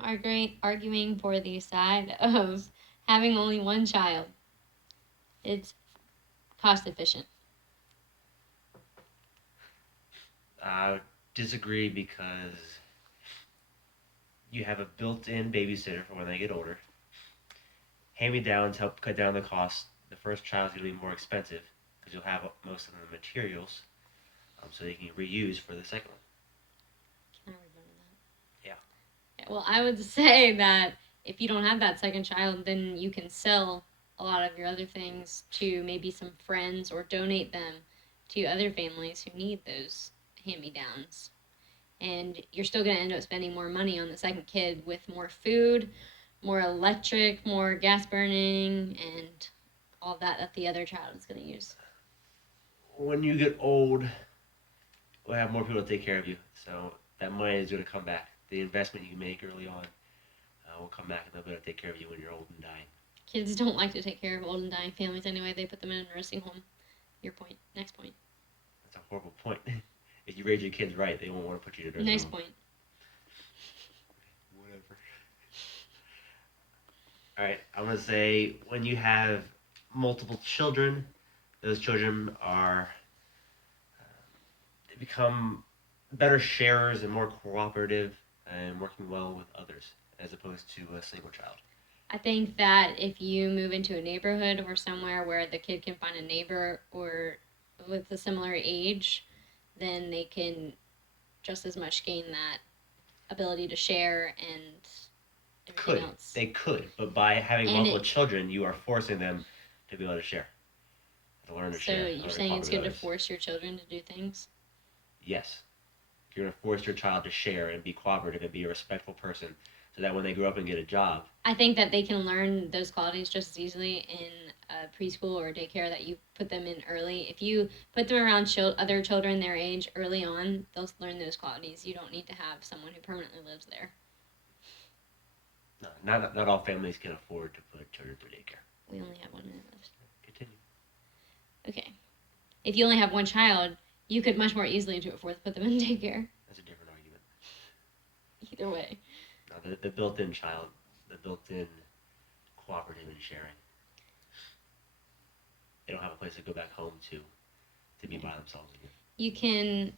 Arguing for the side of having only one child. It's cost efficient. I disagree because you have a built-in babysitter for when they get older. Hand-me-downs help cut down the cost. The first child is going to be more expensive because you'll have most of the materials, so they can reuse for the second one. Can I revote that? Yeah. Well, I would say that if you don't have that second child, then you can sell a lot of your other things to maybe some friends or donate them to other families who need those hand me downs. And you're still going to end up spending more money on the second kid with more food, more electric, more gas burning, and all that the other child is going to use. When you get old, we'll have more people to take care of you. So that money is going to come back. The investment you make early on will come back and they'll be able to take care of you when you're old and dying. Kids don't like to take care of old and dying families anyway. They put them in a nursing home. Your point. Next point. That's a horrible point. If you raise your kids right, they won't want to put you to nursing Next home. point. Whatever. All right, I'm gonna say when you have multiple children, those children are they become better sharers and more cooperative and working well with others as opposed to a single child. I think that if you move into a neighborhood or somewhere where the kid can find a neighbor or with a similar age, then they can just as much gain that ability to share and everything else. They could, but by having And multiple children, you are forcing them to be able to share, to learn to so share. you're saying it's good to force your children to do things? Yes, you're going to force your child to share and be cooperative and be a respectful person, so that when they grow up and get a job, I think that they can learn those qualities just as easily in preschool or daycare that you put them in early. If you put them around other children their age early on, they'll learn those qualities. You don't need to have someone who permanently lives there. no, not all families can afford to put children through daycare. We only have 1 minute left. Continue. Okay. If you only have one child, you could much more easily afford to put them in daycare. That's a different argument. Either way. No, the built-in child, the built-in cooperative and sharing. They don't have a place to go back home to be by themselves again. You can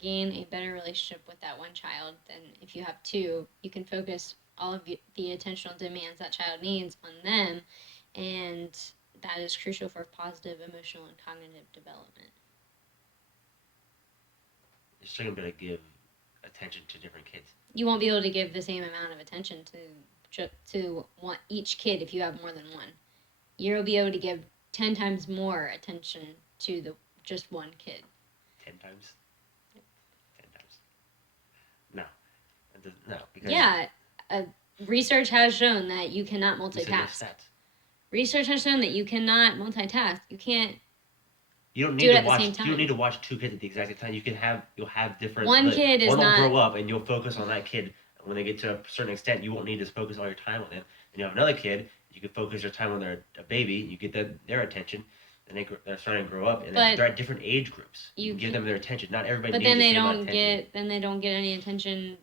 gain a better relationship with that one child than if you have two. You can focus all of the attentional demands that child needs on them, and that is crucial for positive emotional and cognitive development. You're still gonna be able to give attention to different kids. You won't be able to give the same amount of attention to each kid if you have more than one. You'll be able to give 10 times more attention to the just one kid. 10 times. 10 times. No, no. Because yeah, research has shown that you cannot multitask. Research has shown that you cannot multitask. You can't. You don't need do it to at watch. The same time. You don't need to watch two kids at the exact same time. You'll have different. One kid is one not. One will grow up, and you'll focus on that kid. When they get to a certain extent, you won't need to focus all your time on them. Then you have another kid. You can focus your time on a baby. You get their attention, and they're starting to grow up, and they're at different age groups. You can give them their attention. Not everybody. But needs then they don't get. Then they don't get any attention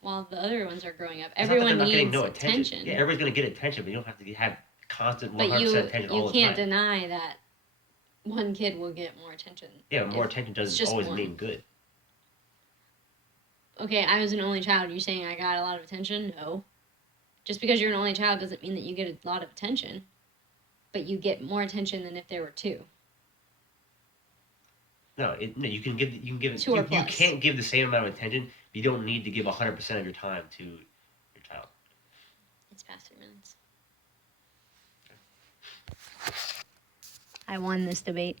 while the other ones are growing up. Everyone needs attention. Yeah, everybody's gonna get attention, but you don't have to have constant 100% attention all the time. You can't deny that one kid will get more attention. Yeah, more attention doesn't always mean good. Okay, I was an only child. You're saying I got a lot of attention? No. Just because you're an only child doesn't mean that you get a lot of attention. But you get more attention than if there were two. No, you can give two or plus. You can't give the same amount of attention. You don't need to give 100% of your time to your child. It's past 3 minutes. I won this debate.